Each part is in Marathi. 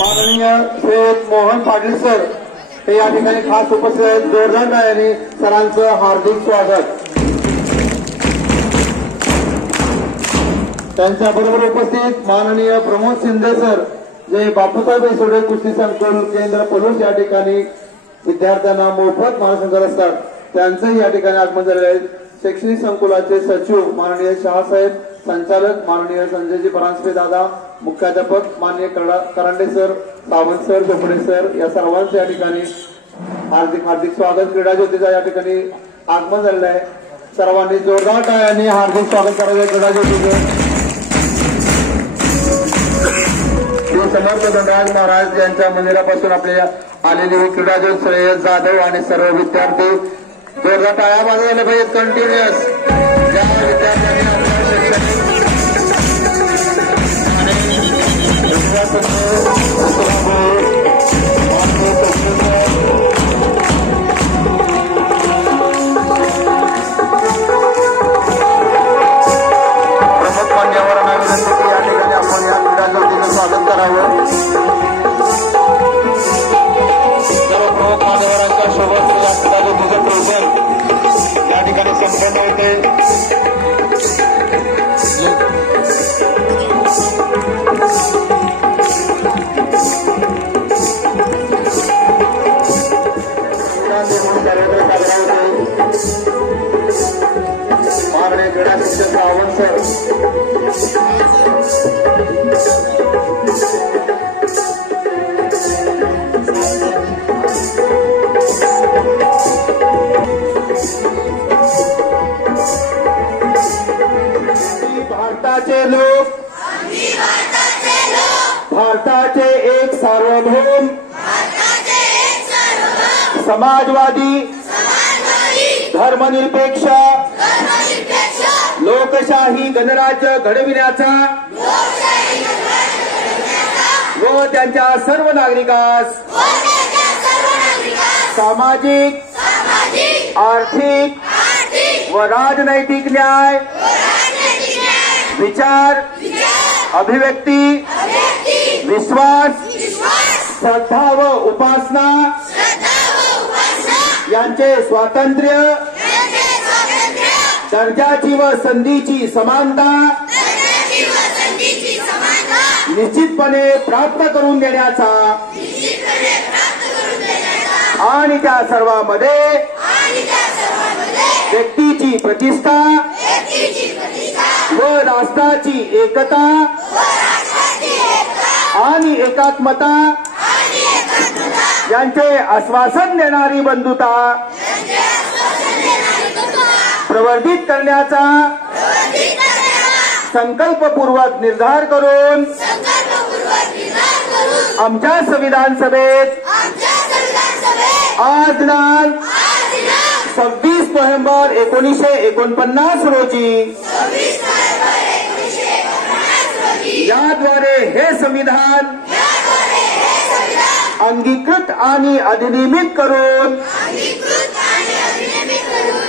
माननीय श्री मोहन पाटील सर हे या ठिकाणी खास उपस्थित आहेत। जोरदार टाळ्यांनी सरांचं हार्दिक स्वागत। त्यांच्या बरोबर उपस्थित माननीय प्रमोद शिंदे सर जे बापूसाहेब बेसोडे कुस्ती संकुल केंद्र पलूस या ठिकाणी विद्यार्थ्यांना मोफत मार्गदर्शन करत असतात, त्यांचंही या ठिकाणी आगमन झालेलं आहे। शैक्षणिक संकुलाचे सचिव माननीय शहासाहेब, संचालक माननीय संजयजी परांजपे दादा, मुख्याध्यापक माननीय Karande sir, Sawant sir, Chopde sir या सर्वांचे या ठिकाणी हार्दिक हार्दिक स्वागत। क्रीडा ज्योतीचा या ठिकाणी आगमन झालेलं आहे। सर्वांनी जोरदार टाळ्यांनी हार्दिक स्वागत करायचं क्रीडा ज्योतीचं। श्री समर्थ धनराज महाराज यांच्या मंदिरापासून आपल्या आलेले क्रीडा ज्योत श्रेयस जाधव आणि सर्व विद्यार्थी जोरदार टाळ्या वाजवल्या पाहिजेत कंटिन्युअस। ज्या विद्यार्थ्यांनी आपल्या शैक्षणिक प्रमुख मान्यवरांना विनंती की या ठिकाणी आपण या क्रीडा ज्योतीचं स्वागत करावं। सर्व प्रमुख मान्यवरांच्या सोबत या क्रीडा ज्योतीचं प्रदर्शन या ठिकाणी संपन्न होते। माननीय क्रीडा शिक्षक सावंत सर, भारताचे लोक भारताचे एक सार्वभौम समाजवादी धर्मनिरपेक्ष लोकशाही गणराज्य घडविण्याचा व त्यांच्या सर्व नागरिकास सामाजिक आर्थिक व राजनैतिक न्याय विचार अभिव्यक्ती विश्वास श्रद्धा व उपासना यांचे स्वातंत्र्य दर्जाची व संधीची समानता निश्चितपणे प्राप्त करून देण्याचा आणि त्या सर्वांमध्ये व्यक्तीची प्रतिष्ठा व राष्ट्राची एकता आणि एकात्मता यांचे आश्वासन देणारी बंधुता प्रवर्धित करण्याचा संकल्पपूर्वक निर्धार करून आमच्या संविधान सभेत आज दिनांक 26 नोव्हेंबर 1949 रोजी याद्वारे हे संविधान अंगीकृत आणि अधिनियमित करून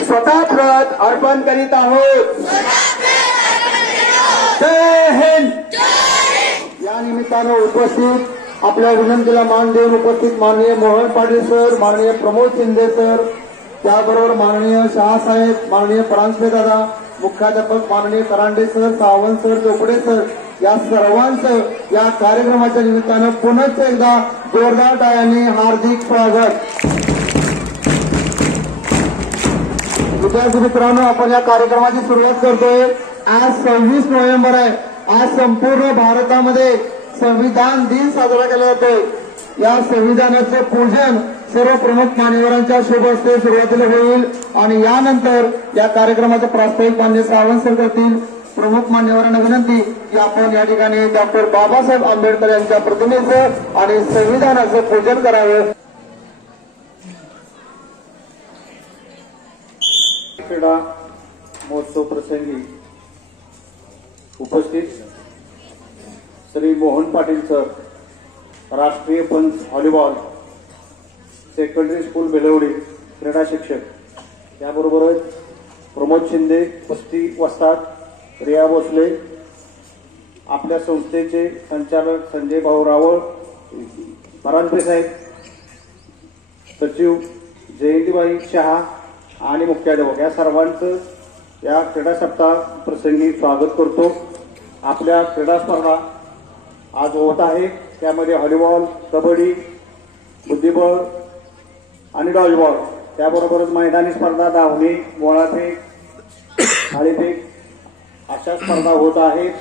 स्वतः प्रत अर्पण करीत आहोत। जय हिंद। या निमित्तानं उपस्थित आपल्या विनंतीला मान देऊन उपस्थित माननीय मोहन पाटील सर, माननीय प्रमोद शिंदे सर, त्याबरोबर माननीय शहासाहेब, माननीय परांजपे दादा, मुख्याध्यापक माननीय Karande sir, Sawant sir, Chopde sir या सर्वांचं या कार्यक्रमाच्या निमित्तानं पुनश्च एकदा जोरदार टाळ्यांनी हार्दिक स्वागत। विद्यार्थी मित्रांनो, आपण या कार्यक्रमाची सुरुवात करतोय। आज 26 नोव्हेंबर आहे। आज संपूर्ण भारतामध्ये संविधान दिन साजरा केला जातोय। या संविधानाचं पूजन सर्व प्रमुख मान्यवरांच्या शुभ हस्ते सुरुवातीला होईल आणि यानंतर या कार्यक्रमाचं प्रास्ताविक मान्य सावंत सर करतील। प्रमुख मान्यवरांना विनंती की आपण या ठिकाणी डॉक्टर बाबासाहेब आंबेडकर यांच्या प्रतिमेचं आणि संविधानाचं पूजन करावं। क्रीडा महोत्सव प्रसंगी उपस्थित श्री मोहन पाटील सर, राष्ट्रीय पंच व्हॉलीबॉल सेकंडरी स्कूल बेलवडी क्रीडा शिक्षक, त्याबरोबरच प्रमोद शिंदे कुस्ती वस्ताद, रिया भोसले, आपल्या संस्थेचे संचालक संजय भाऊ रावळ, परांजपे साहेब, सचिव जयंतीबाई शहा आणि मुख्याध्यापक या सर्वांचं या क्रीडा सप्ताह प्रसंगी स्वागत करतो। आपल्या क्रीडा स्पर्धा आज होत आहे, त्यामध्ये व्हॉलीबॉल, कबड्डी, बुद्धिबळ आणि डॉजबॉल, त्याबरोबरच मैदानी स्पर्धा, धावणे, गोळाफेक, थाळीफेक अशा स्पर्धा होत आहेत।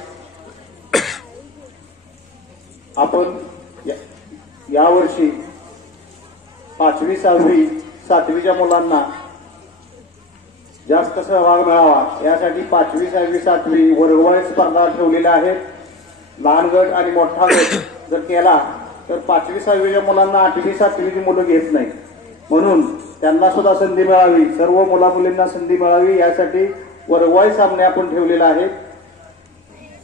आपण यावर्षी 5वी, 6वी, 7वीच्या मुलांना जास्त सहभाग मिळावा यासाठी 5वी, 6वी, 7वी वर्गवाईज स्पर्धा ठेवलेल्या आहेत। लहान गट आणि मोठा गट जर केला तर 5वी, 6वीच्या मुलांना 8वी, 7वीची मुलं घेत नाही, म्हणून त्यांना सुद्धा संधी मिळावी, सर्व मुला मुलींना संधी मिळावी यासाठी वर्गवाईज सामने आपण ठेवलेला आहे।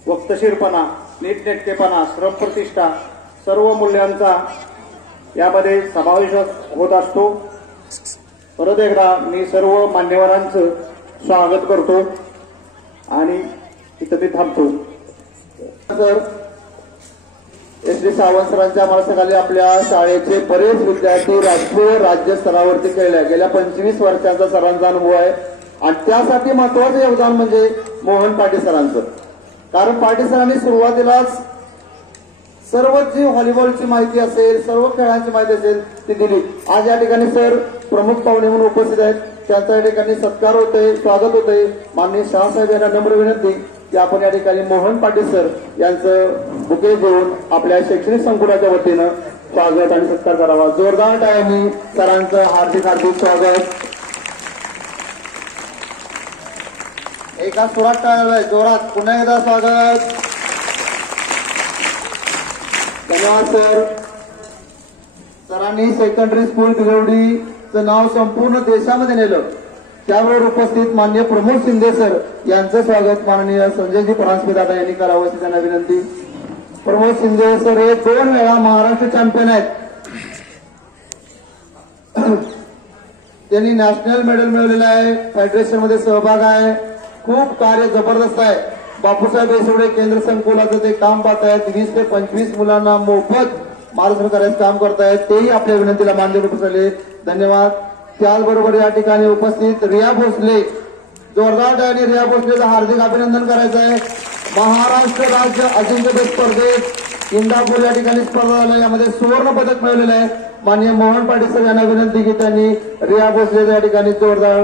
वक्तशीरपणा, नीटनेटकेपणा, श्रमप्रतिष्ठा सर्व मूल्यांचा यामध्ये समावेश होत असतो। परत एकदा मी सर्व मान्यवरांचं स्वागत करतो आणि इथं मी थांबतो। सर SD सावंत सरांच्या मार्गदर्शनाखाली आपल्या शाळेचे बरेच विद्यार्थी राष्ट्रीय राज्य स्तरावरती खेळले। गेल्या 25 वर्षांचा सरांचा अनुभव आहे आणि त्यासाठी महत्वाचं योगदान म्हणजे मोहन पाटील सरांचं, कारण पाटील सरांनी सुरुवातीलाच सर्व जी व्हॉलीबॉलची माहिती असेल, सर्व खेळांची माहिती असेल ती दिली। आज या ठिकाणी सर प्रमुख पाहुणे म्हणून उपस्थित आहेत, त्यांचा या ठिकाणी सत्कार होतोय, स्वागत होतंय। माननीय शाहसाहेब यांना नम्र विनंती की आपण या ठिकाणी मोहन पाटील सर यांचं बुके देऊन आपल्या शैक्षणिक संकुलाच्या वतीनं स्वागत आणि सत्कार करावा। जोरदार टाळ्यांनी सरांचं हार्दिक हार्दिक स्वागत। एका सुरात टाळ्या, जोरात पुन्हा एकदा स्वागत। धन्यवाद सर। सरांनी सेकंडरी स्कूल भिलवडीचं नाव संपूर्ण देशामध्ये नेलं, त्यावर उपस्थित माननीय प्रमोद शिंदे सर यांचं स्वागत माननीय संजयजी परांजपे दादा यांनी करावं अशी त्यांना विनंती। प्रमोद शिंदे सर हे 2 वेळा महाराष्ट्र चॅम्पियन आहेत, त्यांनी नॅशनल मेडल मिळवलेलं आहे, फेडरेशन मध्ये सहभाग आहे, खूप कार्य जबरदस्त आहे। बापूसाहेब बेसवडे केंद्र संकुलाचं ते काम पाहत आहेत, 20 ते 25 मुलांना मोफत मार्गदर्शन करायचं काम करतायत, तेही आपल्या विनंतीला मान्य रूप झाले, धन्यवाद। त्याचबरोबर या ठिकाणी उपस्थित रिया भोसले, जोरदार टाळ्यांनी रिया भोसलेचं हार्दिक अभिनंदन करायचं आहे। महाराष्ट्र राज्य अजिंक्यपद स्पर्धेत इंदापूर या ठिकाणी स्पर्धा झाल्या, यामध्ये सुवर्ण पदक मिळवलेलं आहे। माननीय मोहन पाटील सर यांना विनंती की त्यांनी रिया भोसले या ठिकाणी जोरदार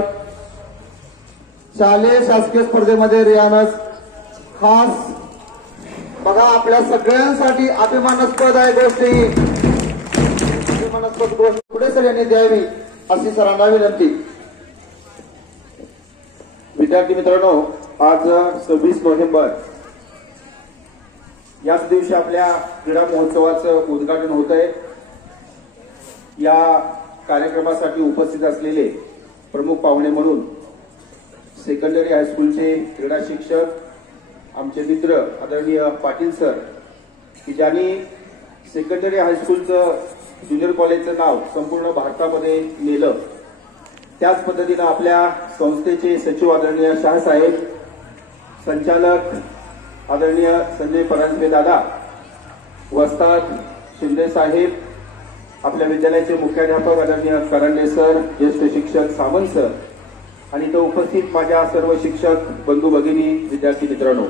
शालेय शासकीय स्पर्धेमध्ये रियानं खास बघा आपल्या सगळ्यांसाठी अभिमानास्पद आहे गोष्टी, अभिमानास्पद गोष्ट पुढे सर यांनी द्यावी अशी सरांना विनंती। विद्यार्थी मित्रांनो, आज 26 नोव्हेंबर याच दिवशी आपल्या क्रीडा महोत्सवाचं उद्घाटन होत आहे। या कार्यक्रमासाठी उपस्थित असलेले प्रमुख पाहुणे म्हणून सेकंडरी हायस्कूलचे क्रीडा शिक्षक, आमचे मित्र आदरणीय पाटील सर, की ज्यांनी सेकंडरी हायस्कूलचं ज्युनियर कॉलेजचं नाव संपूर्ण भारतामध्ये नेलं, त्याच पद्धतीनं आपल्या संस्थेचे सचिव आदरणीय शाहसाहेब, संचालक आदरणीय संजय परांजपे दादा, वस्ताद शिंदे साहेब, आपल्या विद्यालयाचे मुख्याध्यापक आदरणीय करंडे सर, ज्येष्ठ शिक्षक सावंत सर आणि तो उपस्थित माझ्या सर्व शिक्षक बंधू भगिनी, विद्यार्थी मित्रांनो,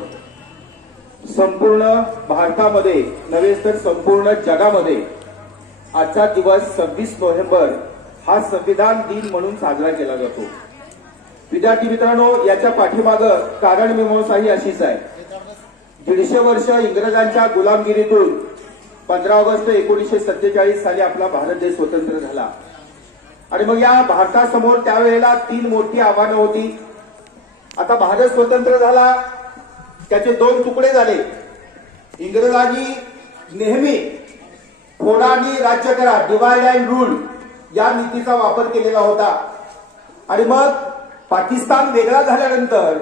संपूर्ण भारतामध्ये नव्हे तर संपूर्ण जगामध्ये आजचा दिवस 26 नोव्हेंबर हा संविधान दिन म्हणून साजरा केला जातो। विद्यार्थी मित्रांनो, याच्या पाठीमागं कारण मीमांसाही अशीच आहे। 150 वर्ष इंग्रजांच्या गुलामगिरीतून 15 ऑगस्ट 1947 साली आपला भारत देश स्वतंत्र झाला आणि मग या भारतासमोर त्यावेळेला 3 मोठी आव्हानं होती। आता भारत स्वतंत्र झाला, त्याचे 2 तुकडे झाले। इंग्रजांनी नेहमी फोडा आणि राज्य करा, डिवाइड अँड रूल या नीतीचा वापर केलेला होता आणि मग पाकिस्तान वेगळा झाल्यानंतर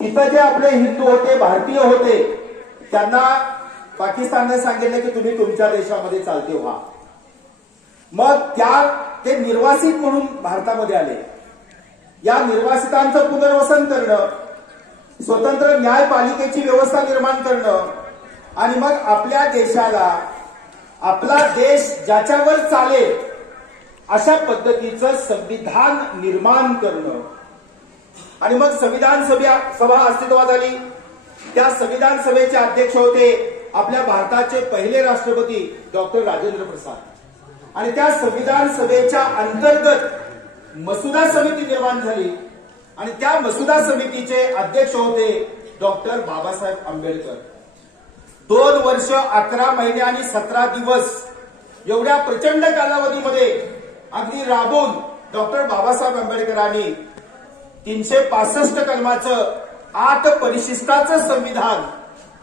तिथं जे आपले हिंदू होते, भारतीय होते, त्यांना पाकिस्तानने सांगितलं की तुम्ही तुमच्या देशामध्ये चालते व्हा। मग ते निर्वासित म्हणून भारतामध्ये आले। या निर्वासितांचं पुनर्वसन करणं, स्वतंत्र न्यायपालिकेची व्यवस्था निर्माण करणं आणि मग आपल्या देशाला आपला देश ज्याच्यावर चालेल अशा पद्धतीचं संविधान निर्माण करणं. आणि मग संविधान सभा अस्तित्वात आली. त्या संविधान सभेचे अध्यक्ष होते आपल्या भारताचे पहिले राष्ट्रपती डॉक्टर राजेंद्र प्रसाद. आणि त्या संविधान सभेच्या अंतर्गत मसुदा समिती निर्माण झाली आणि त्या मसुदा समितीचे अध्यक्ष होते डॉक्टर बाबासाहेब आंबेडकर. 2 वर्ष 11 महिने आणि 17 दिवस एवढ्या प्रचंड कालावधीमध्ये अगदी राबून डॉक्टर बाबासाहेब आंबेडकरांनी 365 कलमाचं 8 परिशिष्टाचं संविधान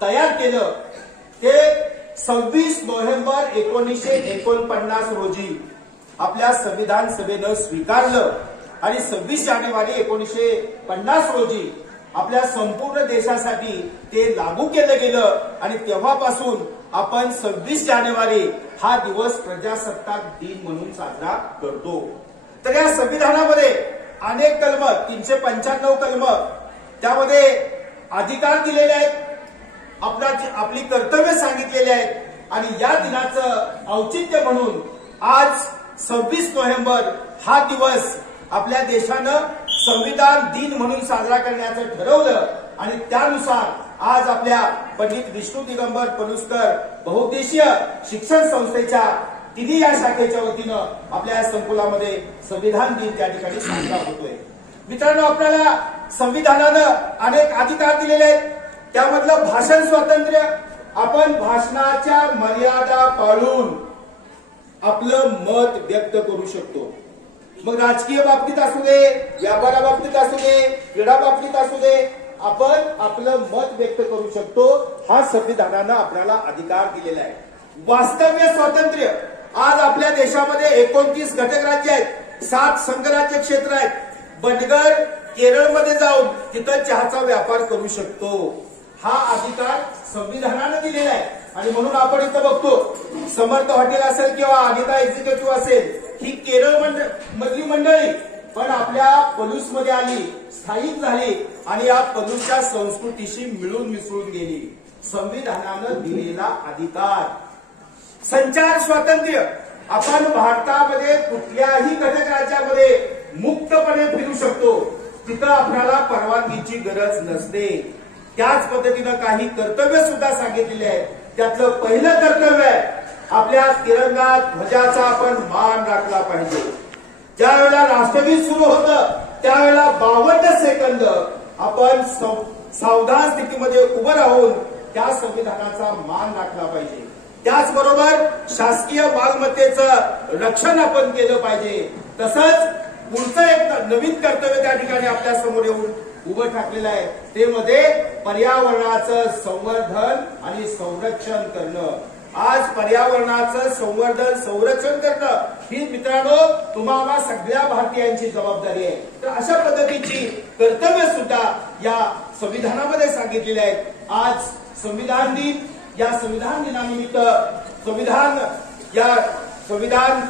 तयार केलं. ते 26 नोव्हेंबर 1949 रोजी आपल्या संविधान सभेनं स्वीकारलं आणि 26 जानेवारी 1950 रोजी आपल्या संपूर्ण देशासाठी ते लागू केलं गेलं. आणि तेव्हापासून आपण 26 जानेवारी हा दिवस प्रजासत्ताक दिन म्हणून साजरा करतो. तर या संविधानामध्ये अनेक कलम, 395 कलम, त्यामध्ये अधिकार दिलेले आहेत, आपली कर्तव्य सांगितलेली आहेत. आणि या दिनाचं औचित्य म्हणून आज 26 नोव्हेंबर हा दिवस आपल्या देशानं संविधान दिन म्हणून साजरा करण्याचं ठरवलं. आणि त्यानुसार आज आपल्या पंडित विष्णू दिगंबर पलुसकर बहुउद्देशीय शिक्षण संस्थेच्या तिन्ही या शाखेच्या वतीनं आपल्या या संकुलामध्ये संविधान दिन त्या ठिकाणी साजरा होतोय. मित्रांनो, आपल्याला संविधानानं अनेक अधिकार दिलेले आहेत. त्यामधलं भाषण स्वातंत्र्य, आपण भाषणाच्या मर्यादा पाळून आपलं मत व्यक्त करू शकतो. मग राजकीय बाबतीत असू दे, व्यापाराबाबतीत असू दे, क्रीडा बाबतीत असू दे, आपण आपलं मत व्यक्त करू शकतो. हा संविधानानं आपल्याला अधिकार दिलेला आहे. वास्तव्य स्वातंत्र्य, आज आपल्या देशामध्ये 29 घटक राज्य आहेत, 7 संघराज्य क्षेत्र आहेत. बनगर केरळमध्ये जाऊन तिथं चहाचा व्यापार करू शकतो. हा अधिकार संविधानानं दिलेला आहे. आणि म्हणून आपण इथं बघतो, समर्थ हॉटेल असेल किंवा अनिता एक्झिक्युटिव्ह असेल, ही केरळ मधली मंडळी पण आपल्या पलूसमध्ये आली, स्थायिक झाली आणि या पलूसच्या संस्कृतीशी मिळून मिसळून गेली. संविधानानं दिलेला अधिकार. संचार स्वातंत्र्य, आपण भारतामध्ये कुठल्याही घटक राज्यामध्ये मुक्तपणे फिरू शकतो. तिथं आपल्याला परवानगीची गरज नसते. त्याच पद्धतीनं काही कर्तव्य सुद्धा सांगितलेले आहेत. त्यातलं पहिलं कर्तव्य आहे, आपल्या तिरंगा ध्वजाचा आपण मान राखला पाहिजे. ज्या वेळेला राष्ट्रगीत सुरू होतं त्यावेळेला 52 सेकंद आपण सावधान स्थितीमध्ये उभं राहून त्या संविधानाचा मान राखला पाहिजे. त्याचबरोबर शासकीय मालमत्तेचं रक्षण आपण केलं पाहिजे. तसंच पुढचं एक नवीन कर्तव्य त्या ठिकाणी आपल्या समोर येऊन उभं ठाकलेलं आहे, ते मध्ये पर्यावरणाचं संवर्धन आणि संरक्षण करणं. आज पर्यावरणाचं संवर्धन संरक्षण करणं ही मित्रांनो तुम्हाला सगळ्या भारतीयांची जबाबदारी आहे. तर अशा पद्धतीची कर्तव्य सुद्धा या संविधानामध्ये सांगितलेली आहेत. आज संविधान दिन, या संविधान दिनानिमित्त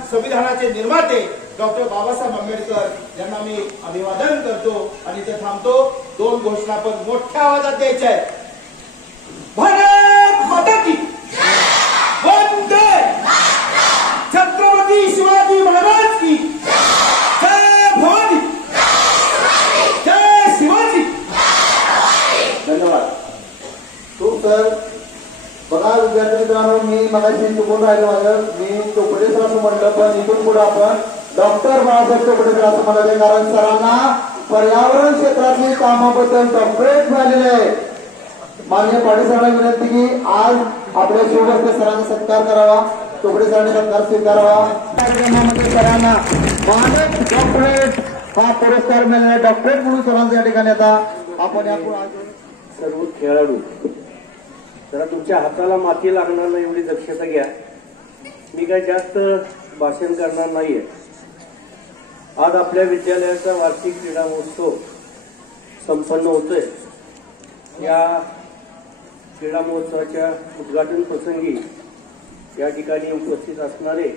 संविधानाचे निर्माते डॉक्टर बाबासाहेब आंबेडकर यांना मी अभिवादन करतो आणि इथे थांबतो. 2 घोषणा पण मोठ्या आवाजात द्यायच्या आहेत. भारत माता की वंदे, छत्रपती शिवाजी महाराज की जय, भवानी जय, शिवाजी. धन्यवाद. खूप सर. बघा विद्यार्थी मित्रांनो, मी मगाशी चुकून राहिलो माझं, मी चोपडे सर असं म्हटलं, पण इथून पुढे आपण डॉक्टर बाळासाहेब चोपडे सर असं म्हणाले, कारण सरांना पर्यावरण क्षेत्रातली कामाबद्दल डॉक्टरेट मिळालेले आहे. माननीय पाटील सरांना विनंती की आज आपल्या सोबत सरांचा सत्कार करावा, चोपडे सरांनी सत्कार स्वीकारावा. कार्यक्रमामध्ये सरांना मानद डॉक्टरेट हा पुरस्कार मिळालेला, डॉक्टरेट म्हणून सरांचा या ठिकाणी आता आपण यापुढे सर्व खेळाडू जरा तुमच्या हाताला माती लागणार नाही एवढी दक्षता घ्या. मी काही जास्त भाषण करणार नाहीये. आज आपल्या विद्यालयाचा वार्षिक क्रीडा महोत्सव संपन्न होतोय. या क्रीडा महोत्सवाच्या उद्घाटन प्रसंगी या ठिकाणी उपस्थित असणारे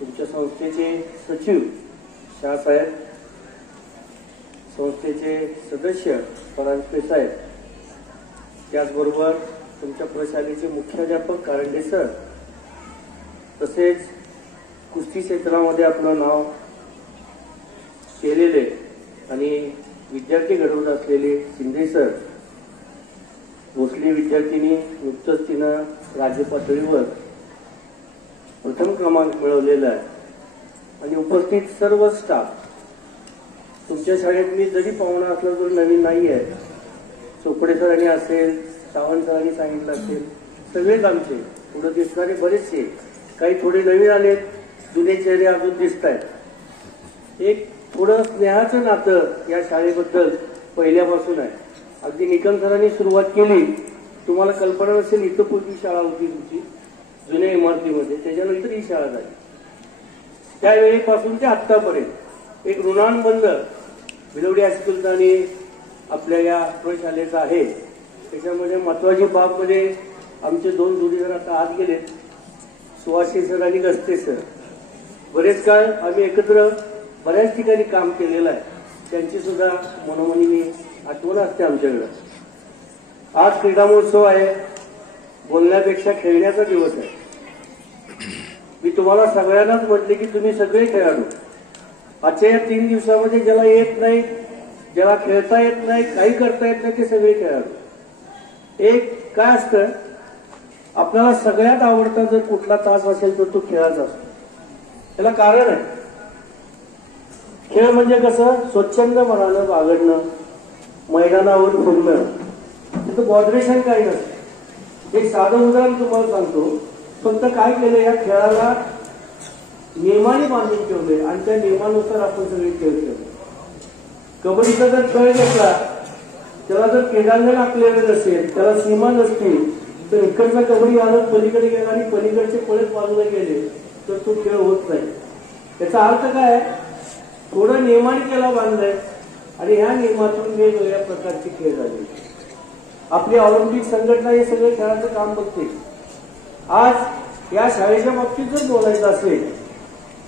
तुमच्या संस्थेचे सचिव शाहसाहेब, संस्थेचे सदस्य परांजपे साहेब, त्याचबरोबर तुमच्या प्रशालेचे मुख्याध्यापक कारंडे सर तसेच कुस्ती क्षेत्रामध्ये आपलं नाव केलेले आणि विद्यार्थी घडवत असलेले शिंदे सर, भोसले विद्यार्थिनी नुकतंच तिनं राज्य पातळीवर प्रथम क्रमांक मिळवलेला आहे आणि उपस्थित सर्व स्टाफ. तुमच्या शाळेत मी जरी पाहुणा असला तरी नवीन नाही आहे. चोपडे सरांनी असेल, सावंत सरांनी सांगितलं असेल, सगळेच आमचे पुढे दिसणारे बरेचसे, काही थोडे नवीन आलेत, जुने चेहरे अजून दिसत आहेत. एक थोडं स्नेहाचं नातं या शाळेबद्दल पहिल्यापासून आहे. अगदी निकम सरांनी सुरुवात केली, तुम्हाला कल्पना नसेल, इथं पूर्वी शाळा होती तुमची जुन्या इमारतीमध्ये, त्याच्यानंतर ही शाळा झाली. त्यावेळीपासून ते आत्तापर्यंत एक ऋणानुबंध विलवडी हायस्कूलचा आणि आपल्या या प्रशालेचा आहे. त्याच्यामध्ये महत्वाची बाब म्हणजे आमचे 2 जोडीदार आता आत गेलेत, सुहासे सर आणि गस्ते सर. बरेच काळ आम्ही एकत्र बऱ्याच ठिकाणी काम केलेलं आहे. त्यांची सुद्धा मनोमनी आठवण असते आमच्याकडं. आज क्रीडा महोत्सव आहे, बोलण्यापेक्षा खेळण्याचा दिवस आहे. मी तुम्हाला सगळ्यांनाच म्हटले की तुम्ही सगळे खेळाडू. आजच्या या 3 दिवसामध्ये ज्याला येत नाही, ज्याला खेळता येत नाही, काही करता येत नाही, ते सगळे खेळाडू. एक काय असतं, आपल्याला सगळ्यात आवडता जर कुठला तास असेल तर तो खेळाचा असतो. त्याला कारण आहे. खेळ म्हणजे कसं, स्वच्छंद मनानं बागडणं, मैदानावर फिरणं, तिथं बॉड्रेशन काही नसतं. एक साधं उदाहरण तुम्हाला सांगतो. फक्त काय केलं, या खेळाला नियमाने बांधून ठेवले आणि त्या नियमानुसार आपण सगळे खेळ खेळतो. कबड्डीचा जर खेळ घेतला, त्याला जर क्रीडांगण आखलेलं नसेल, त्याला सीमा नसतील, तर इकडचा कबड्डी आलं पलीकडे गेला आणि पलीकडचे पळत बाजूला गेले तर तो खेळ होत नाही. त्याचा अर्थ काय, थोडं नियमाने त्याला बांधलंय आणि ह्या नियमातून वेगवेगळ्या प्रकारचे खेळ झाले. आपली ऑलिम्पिक संघटना हे सगळे खेळाचं काम बघते. आज या शाळेच्या बाबतीत जर बोलायचं असेल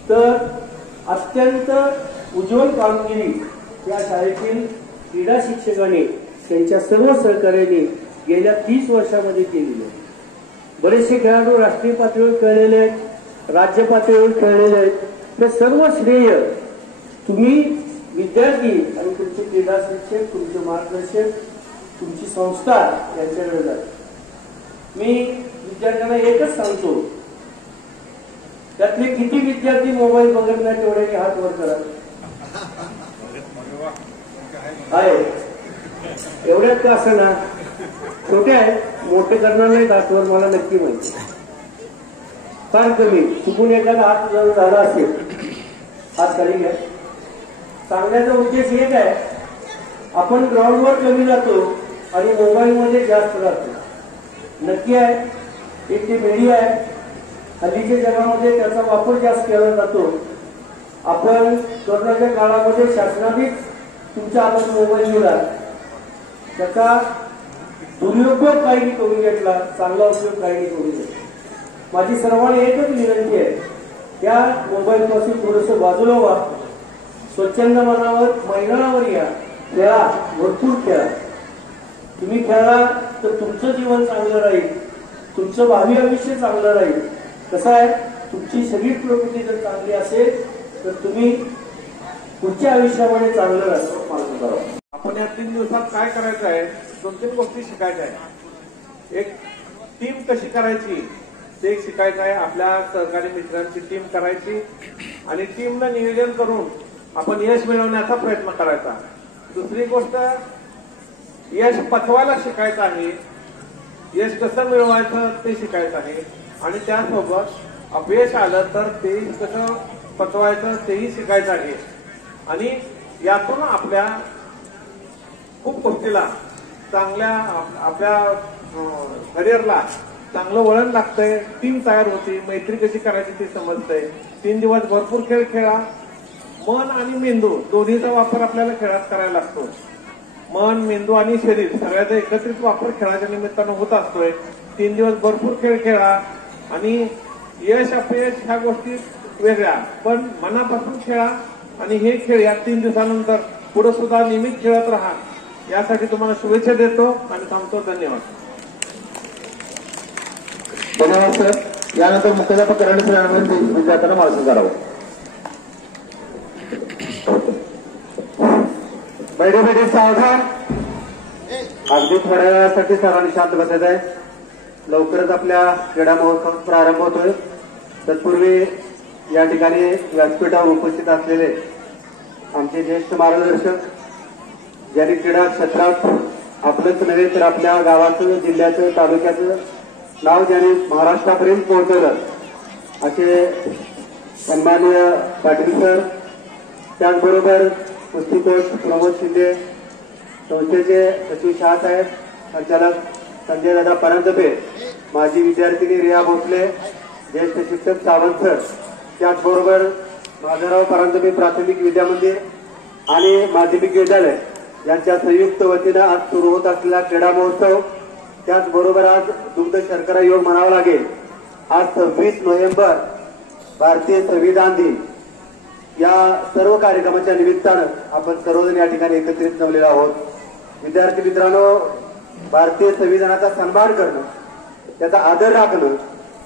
तर अत्यंत उज्ज्वल कामगिरी या शाळेतील क्रीडा शिक्षकांनी त्यांच्या सर्व सहकार्याने गेल्या 30 वर्षामध्ये केलेली आहे. बरेचसे खेळाडू राष्ट्रीय पातळीवर खेळलेले आहेत, राज्य पातळीवर खेळलेले आहेत. हे सर्व श्रेय तुम्ही विद्यार्थी आणि तुमचे क्रीडा शिक्षक, तुमचे मार्गदर्शक, तुमची संस्था यांच्याकडे जाते. मी विद्यार्थ्यांना एकच सांगतो, त्यातले किती विद्यार्थी मोबाईल बघत नाही तेवढे हात वर करा. आहे एवढ्यात का असं ना, छोटे आहेत, मोठे करणार नाहीत हातवर, मला नक्की माहिती. फार कमी चुकून एखादा हात जर झाला असेल, हात खाली घ्या. सांगण्याचा उद्देश एक आहे, आपण ग्राउंडवर कमी जातो आणि मोबाईलमध्ये जास्त राहतो. नक्की आहे, एक ते मीडिया आहे, हल्लीच्या जगामध्ये त्याचा वापर जास्त केला जातो. आपण कोरोनाच्या काळामध्ये शासनानेच तुमच्या हातात मोबाईल दिला, त्याचा दुरुपयोग काही करून घेतला, चांगला उपयोग काही करून घेतला. माझी सर्वांनी एकच विनंती आहे, त्या मोबाईल पासून थोडंसं बाजूला व्हा, स्वच्छंद मनावर मैदानावर या, खेळा, भरपूर खेळा. तुम्ही खेळला तर तुमचं जीवन चांगलं राहील, तुमचं भावी आयुष्य चांगलं राहील. कसं आहे, तुमची शरीर प्रकृती जर चांगली असेल तर तुम्ही पुढच्या आयुष्यामध्ये चांगलं राहतो मार्ग करावं. आपण या 3 दिवसात काय करायचं आहे, 2-3 गोष्टी शिकायच्या आहेत. एक टीम कशी करायची ते शिकायचं आहे. आपल्या सहकारी मित्रांची टीम करायची आणि टीमनं नियोजन करून आपण यश मिळवण्याचा प्रयत्न करायचा. दुसरी गोष्ट, यश पचवायला शिकायचं आहे. यश कसं मिळवायचं ते शिकायचं आहे आणि त्यासोबत अपयश आलं तर ते कसं पचवायचं तेही शिकायचं आहे. आणि यातून आपल्या खूप गोष्टीला चांगल्या आपल्या करिअरला चांगलं वळण लागतंय. टीम तयार होती, मैत्री कशी करायची ती समजतंय. 3 दिवस भरपूर खेळ खेळा. मन आणि मेंदू दोन्हीचा वापर आपल्याला खेळात करायला लागतो. मन, मेंदू आणि शरीर सगळ्याचा एकत्रित वापर खेळाच्या निमित्तानं होत असतोय. 3 दिवस भरपूर खेळ खेळा आणि यश अपयश ह्या गोष्टी वेगळ्या, पण मनापासून खेळा आणि हे खेळ या 3 दिवसानंतर पुढे सुद्धा नियमित खेळत राहा. यासाठी तुम्हाला शुभेच्छा देतो आणि थांबतो. धन्यवाद. धन्यवाद सर. यानंतर मुख्याध्यापक करंडे सर यांना विद्यार्थ्यांना मार्गदर्शन करावं. बैठे बैठे सावधान. अगदी थोड्या वेळासाठी सर्वांनी शांत बसायचं आहे. लवकरच आपल्या क्रीडा महोत्सव प्रारंभ होतोय. तत्पूर्वी या ठिकाणी व्यासपीठावर उपस्थित असलेले आमचे ज्येष्ठ मार्गदर्शक, ज्यांनी क्रीडा क्षेत्रात आपलंच नव्हे तर आपल्या गावाचं, जिल्ह्याचं, तालुक्याचं नाव ज्यांनी महाराष्ट्रापर्यंत पोहोचवलं, असे सन्माननीय पाटील सर, त्याचबरोबर कुस्ती कोच प्रमोद शिंदे, संस्थेचे सचिव शहासाहेब, संचालक संजय दादा परांजपे, माजी विद्यार्थिनी रिया भोसले, ज्येष्ठ शिक्षक सावंत सर, त्याचबरोबर माधवराव परांजपे प्राथमिक विद्यामंदिर आणि माध्यमिक विद्यालय यांच्या संयुक्त वतीनं आज सुरू होत असलेला क्रीडा महोत्सव, त्याचबरोबर आज दुग्ध शर्करा योग म्हणावा लागेल. आज 26 नोव्हेंबर भारतीय संविधान दिन. या सर्व कार्यक्रमाच्या निमित्तानं आपण सर्वजण या ठिकाणी एकत्रित जमलेलो आहोत. विद्यार्थी मित्रांनो, भारतीय संविधानाचा सन्मान करणं, त्याचा आदर राखणं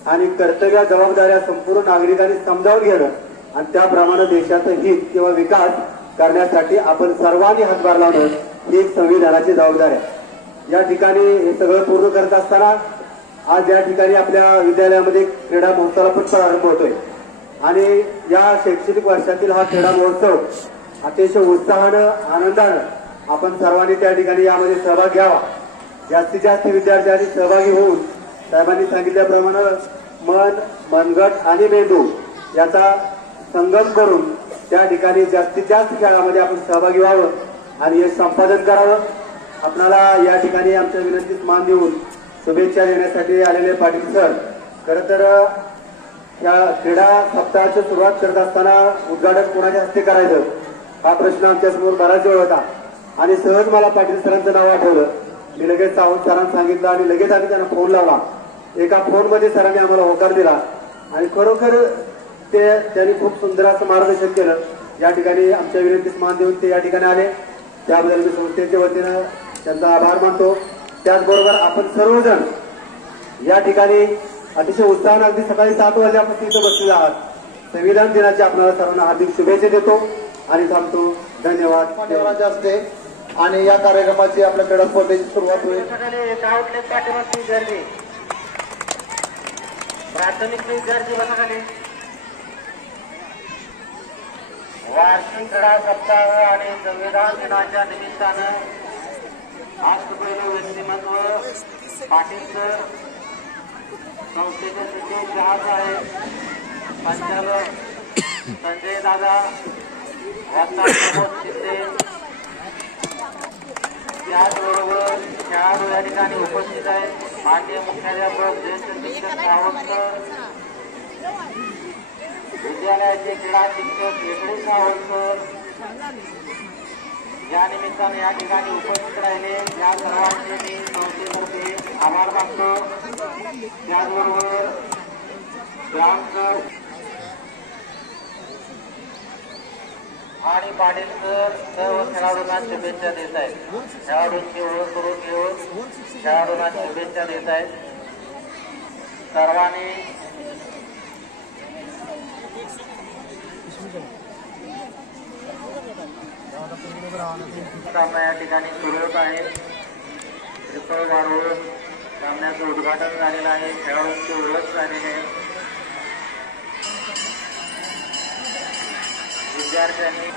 आणि कर्तव्य जबाबदाऱ्या संपूर्ण नागरिकांनी समजावून घेणं आणि त्याप्रमाणे देशाचं हित किंवा विकास करण्यासाठी आपण सर्वांनी हातभार लावणं ही एक संविधानाची जबाबदारी आहे. या ठिकाणी हे सगळं पूर्ण करत असताना आज या ठिकाणी आपल्या विद्यालयामध्ये क्रीडा महोत्सवाला पण प्रारंभ होतोय आणि या शैक्षणिक वर्षातील हा क्रीडा महोत्सव अतिशय उत्साहानं, आनंदानं आपण सर्वांनी त्या ठिकाणी यामध्ये सहभाग घ्यावा. जास्तीत जास्त विद्यार्थ्यांनी सहभागी होऊन साहेबांनी सांगितल्याप्रमाणे मन, मनगट आणि मेंदू याचा संगम करून त्या ठिकाणी जास्तीत जास्त खेळामध्ये आपण सहभागी व्हावं आणि हे संपादन करावं. आपणाला या ठिकाणी आमच्या विनंतीस मान देऊन शुभेच्छा देण्यासाठी आलेले पाटील सर, खरं तर या क्रीडा सप्ताहाची सुरुवात करत असताना उद्घाटन कोणाच्या हस्ते करायचं हा प्रश्न आमच्यासमोर बराच वेळ होता आणि सहज मला पाटील सरांचं नाव आठवलं. मी लगेच सावंत सरांना सांगितलं आणि लगेच आम्ही त्यांना फोन लावला. एका फोनमध्ये सरांनी आम्हाला होकार दिला आणि खरोखर त्यांनी खूप सुंदर असं मार्गदर्शन केलं. या ठिकाणी आमच्या विनंतीस मान देऊन ते या ठिकाणी आले, त्याबद्दल मी संस्थेच्या वतीनं त्यांचा आभार मानतो. त्याचबरोबर आपण सर्वजण या ठिकाणी अतिशय उत्साहानं अगदी सकाळी 7 वाजल्यापासून इथं बसलेले आहात. संविधान दिनाची आपल्याला सर्वांना हार्दिक शुभेच्छा देतो आणि थांबतो. धन्यवाद. मान्यवरांच्या हस्ते आणि या कार्यक्रमाची आपल्या क्रीडा स्पर्धेची सुरुवात होईल. प्राथमिक विद्यार्थी बसाखाली वार्षिक क्रीडा सप्ताह आणि संविधान दिनाच्या निमित्तानं आज पहिलं व्यक्तिमत्व पाटील सर, संस्थेचे सचिव शहासाहेब, संचालक संजय दादा, वक्ता प्रमोद शिंदे, त्याचबरोबर खेळाडू या ठिकाणी उपस्थित आहेत. माननीय मुख्याध्यापक ज्येष्ठ शिक्षक सावंत सर, विद्यालयाचे क्रीडा शिक्षक वेगळे सावंत सर या निमित्ताने या ठिकाणी उपस्थित राहिले. या सर्वांचे मी संस्थेतर्फे आभार मानतो. त्याचबरोबर राम सर आणि पाटील सर सर्व खेळाडूंना शुभेच्छा देत आहेत. खेळाडूंची ओळख करून घेऊन खेळाडूंना शुभेच्छा देत आहेत. सर्वांनी सामना या ठिकाणी सुरू होत आहे. ट्रिपल वाढवून सामन्याचं उद्घाटन झालेलं आहे. खेळाडूंची ओळख झालेली आहे. विद्यार्थ्यांनी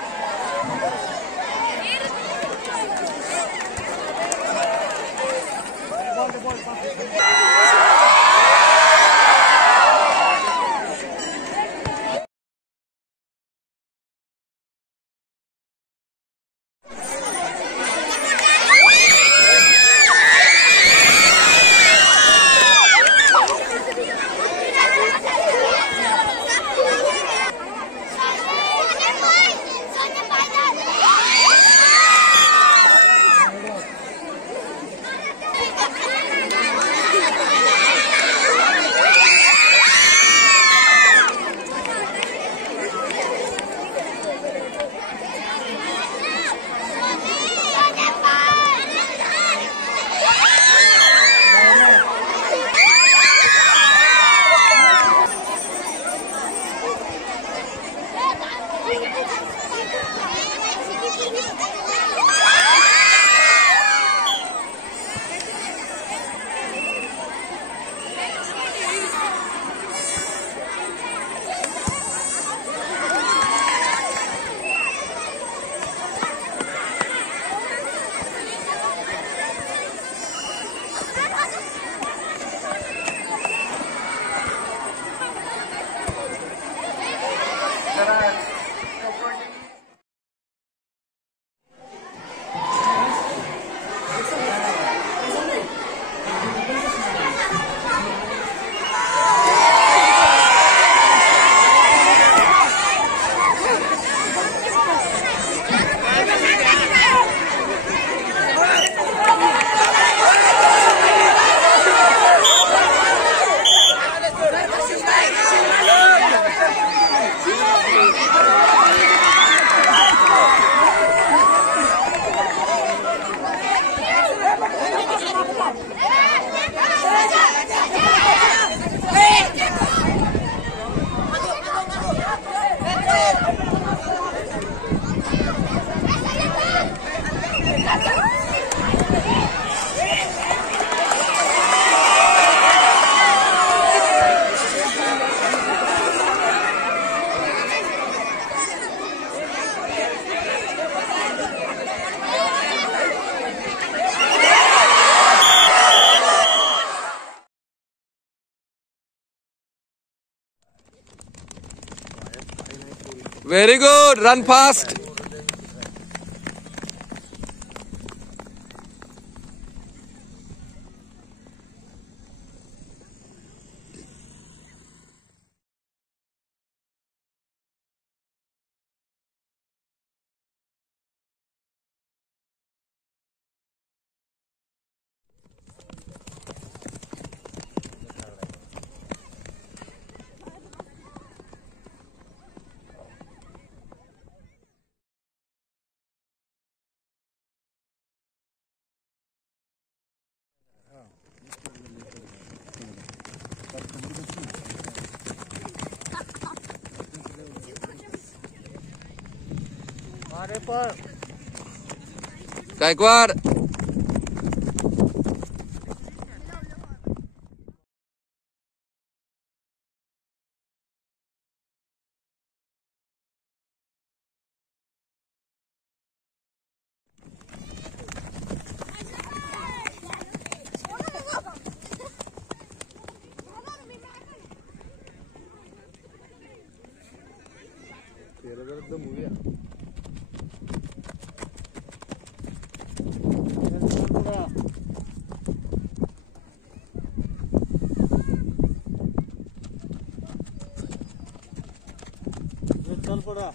Very good. Run fast. Gaikwad. चल पड़ा